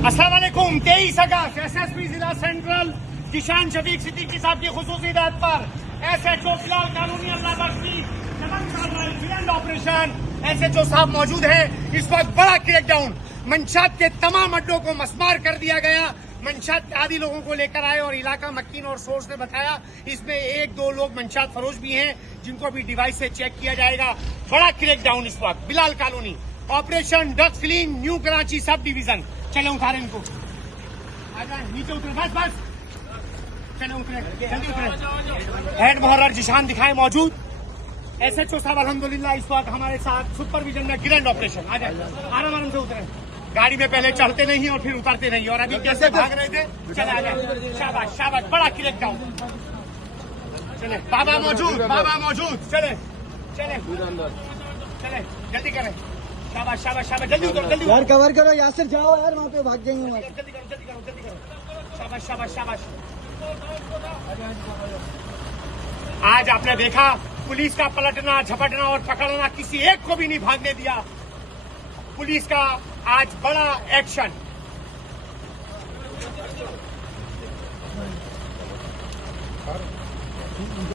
अस्सलाम वालेकुम। 23 अगस्त एसएसपी जिला सेंट्रल किशान शफीक सिद्दीकी साहब की खुसूसी हिदायत पर एसएचओ बिलाल कानूनी अल्लाह बख्शी फिलहाल ऑपरेशन एसएचओ साहब मौजूद है। इस वक्त बड़ा क्रैकडाउन, मंशात के तमाम अड्डों को मस्मार कर दिया गया। मंशात के आदि लोगों को लेकर आए और इलाका मक्कीन और सोर्स ने बताया इसमें 1-2 लोग मंशात फरोश भी हैं जिनको अभी डिवाइस से चेक किया जाएगा। बड़ा क्रैकडाउन इस वक्त Bilal colony, operation drugs clean, new Karachi sub division. चले उतारे इनको, नीचे उतरे, बस बस चले उतरे, जल्दी उतरे। हेड मोहर्रर जिशान दिखाए मौजूद। एसएचओ साहब अल्हम्दुलिल्लाह इस वक्त हमारे साथ सुपरविजन में ग्रैंड ऑपरेशन। आ जाए, आराम आराम से उतरे। गाड़ी में पहले चढ़ते नहीं और फिर उतरते नहीं, और अभी कैसे भाग रहे थे। चले आ जाए, शाबाश शाबाश, बड़ा क्रैकडाउन। चले, बाबा मौजूद, बाबा मौजूद। चले चले चले, जल्दी करें। शाबाश शाबाश शाबाश, जल्दी उतरो, जल्दी यार कवर करो, यासिर जाओ यार, वहाँ पे भाग जाएंगे। जल्दी करो जल्दी करो जल्दी करो। शाबाश शाबाश शाबाश। आज आपने देखा पुलिस का पलटना, झपटना और पकड़ना, किसी एक को भी नहीं भागने दिया। पुलिस का आज बड़ा एक्शन।